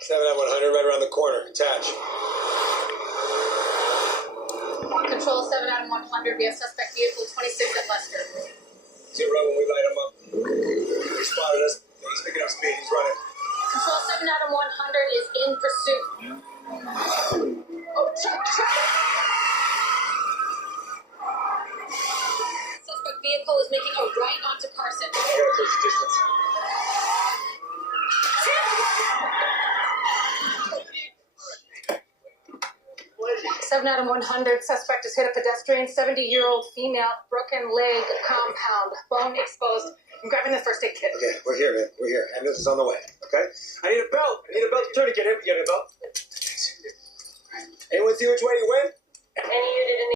7 at 100, right around the corner. Attach. Control 7 out of 100. We have suspect vehicle 26 at Lester. 0 when we light him up. He spotted us. He's picking up speed. He's running. Control 7 out of 100 is in pursuit. Oh, check. Suspect vehicle is making a right onto Carson. I gotta close the distance. 7 out of 100. Suspect has hit a pedestrian. 70-year-old female. Broken leg compound. Bone exposed. I'm grabbing the first aid kit. Okay, we're here, man. We're here. Ambulance is on the way, okay? I need a belt. I need a belt to tourniquet him. You got a belt? Anyone see which way he went? Any unit in